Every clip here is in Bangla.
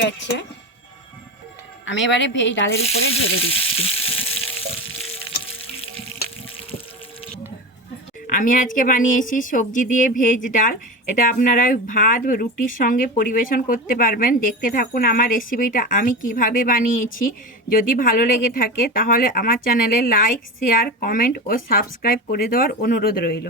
গেছে। আমি এবারে ভেজ, ডালের উপরে ঢেলে দিচ্ছি। আমি আজকে বানিয়েছি সবজি দিয়ে ভেজ ডাল। এটা আপনারা ভাত, রুটির সঙ্গে পরিবেশন করতে পারবেন। দেখতে থাকুন আমার রেসিপিটা আমি কীভাবে বানিয়েছি। যদি ভালো লেগে থাকে, তাহলে আমার চ্যানেলে লাইক, শেয়ার, কমেন্ট ও সাবস্ক্রাইব করে দেওয়ার অনুরোধ রইল।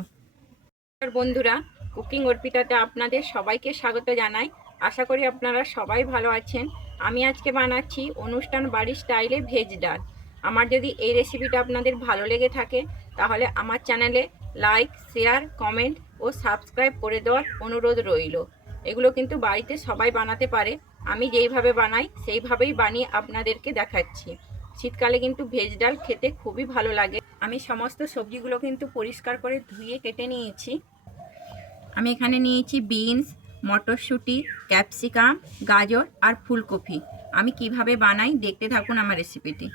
বন্ধুরা, কুকিং অর্পিতাতে আপনাদের সবাইকে স্বাগত জানাই। আশা করি আপনারা সবাই ভালো আছেন। আমি আজকে বানাচ্ছি অনুষ্ঠান বাড়ির স্টাইলে ভেজ ডাল। আমার যদি এই রেসিপিটা আপনাদের ভালো লেগে থাকে, তাহলে আমার চ্যানেলে লাইক, শেয়ার, কমেন্ট ও সাবস্ক্রাইব করে দেওয়ার অনুরোধ রইল। এগুলো কিন্তু বাড়িতে সবাই বানাতে পারে। আমি যেইভাবে বানাই, সেইভাবেই বানিয়ে আপনাদেরকে দেখাচ্ছি। শীতকালে কিন্তু ভেজ ডাল খেতে খুবই ভালো লাগে। আমি সমস্ত সবজিগুলো কিন্তু পরিষ্কার করে ধুয়ে কেটে নিয়েছি। আমি এখানে নিয়েছি বিনস মটরশুঁটি, ক্যাপসিকাম, গাজর আর ফুলকপি। আমি কীভাবে বানাই দেখতে থাকুন আমার রেসিপিটি।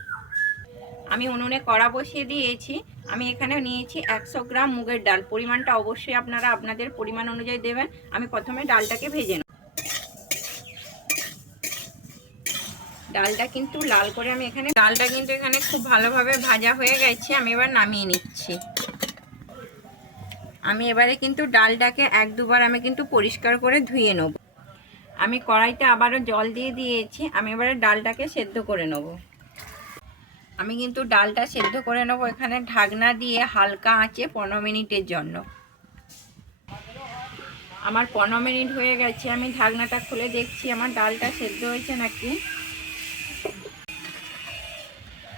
আমি উনুনে কড়া বসিয়ে দিয়েছি। আমি এখানে নিয়েছি একশো গ্রাম মুগের ডাল। পরিমাণটা অবশ্যই আপনারা আপনাদের পরিমাণ অনুযায়ী দেবেন। আমি প্রথমে ডালটাকে ভেজে নেব। ডালটা কিন্তু লাল করে আমি এখানে ডালটা কিন্তু এখানে খুব ভালোভাবে ভাজা হয়ে গেছে। আমি এবার নামিয়ে নিচ্ছি। আমি এবারে কিন্তু ডালটাকে এক দুবার আমি কিন্তু পরিষ্কার করে ধুয়ে নেব। আমি কড়াইতে আবারও জল দিয়ে দিয়েছি, আমি এবারে ডালটাকে সেদ্ধ করে নেব। আমি কিন্তু ডালটা সেদ্ধ করে নেব এখানে ঢাকনা দিয়ে হালকা আঁচে পনেরো মিনিটের জন্য। আমার পনেরো মিনিট হয়ে গেছে, আমি ঢাকনাটা খুলে দেখছি, আমার ডালটা সেদ্ধ হয়েছে নাকি?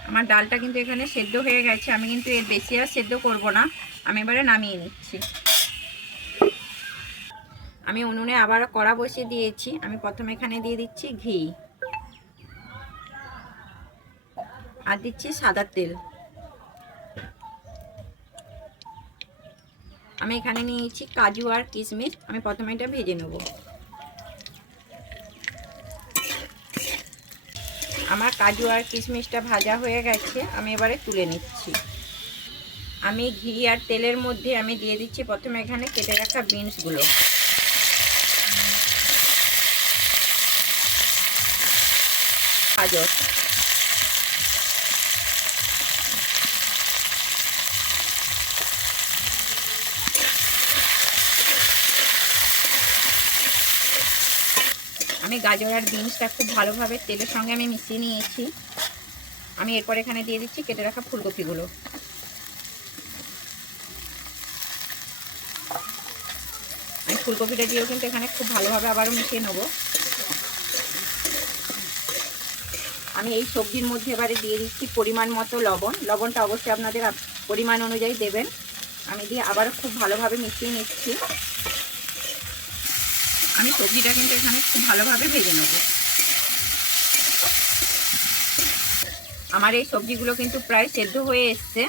আমার ডালটা কিন্তু এখানে সেদ্ধ হয়ে গেছে। আমি কিন্তু এর বেশি আর সেদ্ধ করব না। আমি এবারে নামিয়ে নিচ্ছি। আমি উনুনে আবার কড়া বসিয়ে দিয়েছি। আমি প্রথমে এখানে দিয়ে দিচ্ছি ঘি। আর দিচ্ছি সাদা তেল। আমি এখানে নিয়েছি কাজু আর কিশমিশ। আমি প্রথমে এটা ভেজে নেব। আমার কাজু আর কিশমিশটা ভাজা হয়ে গেছে, আমি এবারে তুলে নিচ্ছি। আমি ঘি আর তেলের মধ্যে আমি দিয়ে দিচ্ছি প্রথমে এখানে কেটে রাখা বিনসগুলো। গাজর আমি গাজর আর বিনসটা খুব ভালোভাবে তেলের সঙ্গে আমি মিশিয়ে নিয়েছি। আমি এরপর এখানে দিয়ে দিচ্ছি কেটে রাখা ফুলকপিগুলো। আমি ফুলকপিটা দিয়েও কিন্তু এখানে খুব ভালোভাবে আবারও মিশিয়ে নেব। আমি এই সবজির মধ্যে এবারে দিয়ে দিচ্ছি পরিমাণ মতো লবণ। লবণটা অবশ্যই আপনাদের পরিমাণ অনুযায়ী দেবেন। আমি দিয়ে আবারও খুব ভালোভাবে মিশিয়ে নিচ্ছি। আমি সবজিটা কিন্তু এখানে খুব ভালোভাবে ভেজে নেব। আমার এই সবজিগুলো কিন্তু প্রায় সেদ্ধ হয়ে এসছে।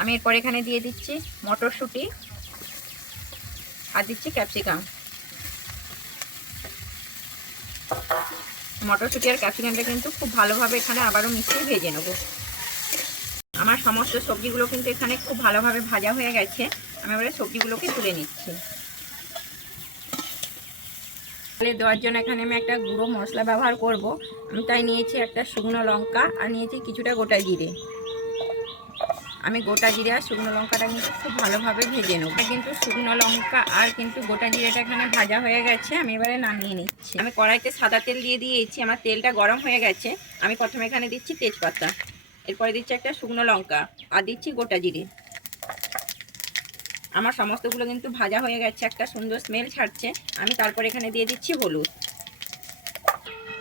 আমি এরপর এখানে দিয়ে দিচ্ছি মটরশুঁটি আর দিচ্ছি ক্যাপসিকাম। মটরশুঁটি আর ক্যাপসিকামটা কিন্তু খুব ভালোভাবে এখানে আবারও মিশিয়ে ভেজে নেব। আমার সমস্ত সবজিগুলো কিন্তু এখানে খুব ভালোভাবে ভাজা হয়ে গেছে। আমি এবারে সবজিগুলোকে তুলে নিচ্ছি। ডালে দেওয়ার জন্য এখানে আমি একটা গুঁড়ো মশলা ব্যবহার করব। আমি তাই নিয়েছি একটা শুকনো লঙ্কা আর নিয়েছি কিছুটা গোটা জিরে। আমি গোটা জিরে আর শুকনো লঙ্কাটা কিন্তু খুব ভালোভাবে ভেজে নেব। কিন্তু শুকনো লঙ্কা আর কিন্তু গোটা জিরেটা এখানে ভাজা হয়ে গেছে, আমি এবারে নামিয়ে নিচ্ছি। আমি কড়াইতে সাদা তেল দিয়ে দিয়েছি, আমার তেলটা গরম হয়ে গেছে। আমি প্রথমে এখানে দিচ্ছি তেজপাতা। এরপরে দিচ্ছি একটা শুকনো লঙ্কা আর দিচ্ছি গোটা জিরে। আমার সমস্তগুলো কিন্তু ভাজা হয়ে গেছে, একটা সুন্দর স্মেল ছাড়ছে। আমি তারপর এখানে দিয়ে দিচ্ছি হলুদ।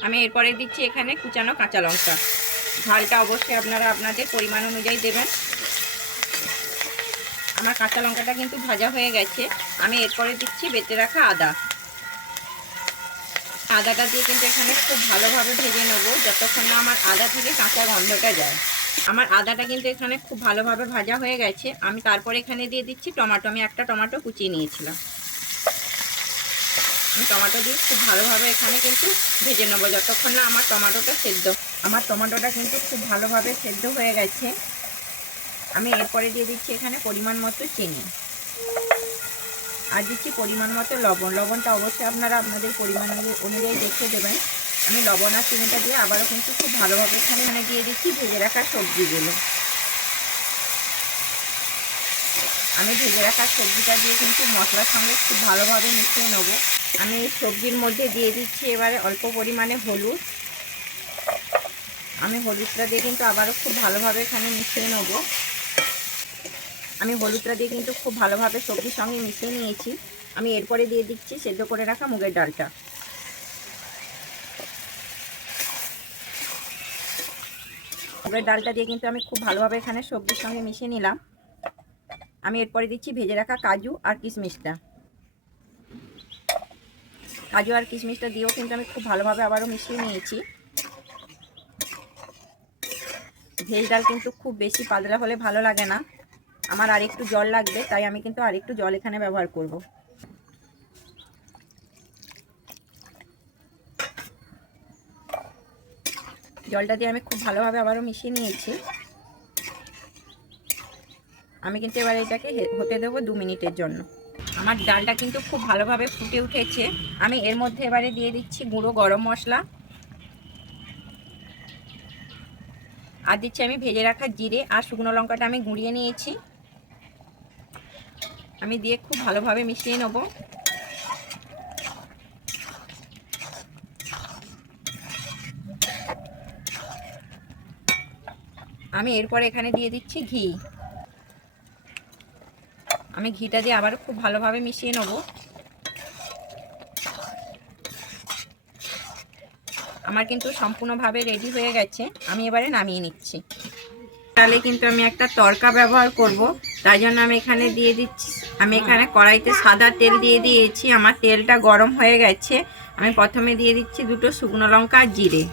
আমি এরপরে দিচ্ছি এখানে কুচানো কাঁচা লঙ্কা। ঝালটা অবশ্যই আপনারা আপনাদের পরিমাণ অনুযায়ী দেবেন। আমার কাঁচা লঙ্কাটা কিন্তু ভাজা হয়ে গেছে। আমি এরপরে দিচ্ছি বেটে রাখা আদা। আদাটা দিয়ে কিন্তু এখানে খুব ভালোভাবে ভেজে নেব, যতক্ষণ না আমার আদা থেকে কাঁচা গন্ধটা যায়। আমার আদাটা কিন্তু এখানে খুব ভালোভাবে ভাজা হয়ে গেছে। আমি তারপরে এখানে দিয়ে দিচ্ছি টমেটো। আমি একটা টমেটো কুচিয়ে নিয়েছিলাম। আমি টমেটো দিয়ে খুব ভালোভাবে এখানে কিন্তু ভেজে নেব। যতক্ষণ না আমার টমেটোটা সেদ্ধ আমার টমেটোটা কিন্তু খুব ভালোভাবে সেদ্ধ হয়ে গেছে। আমি এরপরে দিয়ে দিচ্ছি এখানে পরিমাণ মতো চিনি। আর দিচ্ছি পরিমাণ মতো লবণ। লবণটা অবশ্যই আপনারা আপনাদের পরিমাণ অনুযায়ী- দেখে দেবেন। আমি লবণ আর চিনিটা দিয়ে আবারও কিন্তু খুব ভালোভাবে এখানে মানে দিয়ে দিচ্ছি, ভেজে রাখা সবজিগুলো। আমি ভেজে রাখা সবজিটা দিয়ে কিন্তু মশলার সঙ্গে খুব ভালোভাবে মিশিয়ে নেব। আমি সবজির মধ্যে দিয়ে দিচ্ছি এবারে অল্প পরিমাণে হলুদ। আমি হলুদটা দিয়ে কিন্তু আবারও খুব ভালোভাবে এখানে মিশিয়ে নেব। আমি হলুদটা দিয়ে কিন্তু খুব ভালোভাবে সবজির সঙ্গে মিশিয়ে নিয়েছি। আমি এরপরে দিয়ে দিচ্ছি সেদ্ধ করে রাখা মুগের ডালটা। মুগের ডালটা দিয়ে কিন্তু আমি খুব ভালোভাবে এখানে সবজির সঙ্গে মিশিয়ে নিলাম। আমি এরপরে দিচ্ছি ভেজে রাখা কাজু আর কিশমিশটা। কাজু আর কিশমিশটা দিয়েও কিন্তু আমি খুব ভালোভাবে আবারও মিশিয়ে নিয়েছি। ভেজ ডাল কিন্তু খুব বেশি পাতলা হলে ভালো লাগে না। আমার আর একটু জল লাগবে, তাই আমি কিন্তু আর একটু জল এখানে ব্যবহার করব। জলটা দিয়ে আমি খুব ভালোভাবে আবারও মিশিয়ে নিয়েছি। আমি কিন্তু এবার এটাকে হতে দেবো দু মিনিটের জন্য। আমার ডালটা কিন্তু খুব ভালোভাবে ফুটে উঠেছে। আমি এর মধ্যে এবারে দিয়ে দিচ্ছি গুঁড়ো গরম মশলা। আর দিচ্ছি আমি ভেজে রাখা জিরে আর শুকনো লঙ্কাটা আমি গুঁড়িয়ে নিয়েছি। আমি দিয়ে খুব ভালোভাবে মিশিয়ে নেব। আমি এরপর এখানে দিয়ে দিচ্ছি ঘি। আমি ঘিটা দিয়ে আবারও খুব ভালোভাবে মিশিয়ে নেব। আমার কিন্তু সম্পূর্ণভাবে রেডি হয়ে গেছে। আমি এবারে নামিয়ে নিচ্ছি। তাহলে কিন্তু আমি একটা তরকা ব্যবহার করব। তাই জন্য আমি এখানে দিয়ে দিচ্ছি। আমি এখানে কড়াইতে সাদা তেল দিয়ে দিয়েছি। আমার তেলটা গরম হয়ে গেছে। আমি প্রথমে দিয়ে দিচ্ছি দুটো শুকনো লঙ্কা আর জিরে।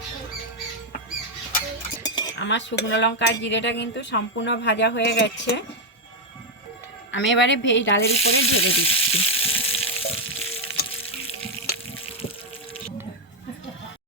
আমার শুকনো লঙ্কা জিরেটা কিন্তু সম্পূর্ণ ভাজা হয়ে গেছে। আমি এবারে ভেজ ডালের উপরে ঢেলে দিচ্ছি।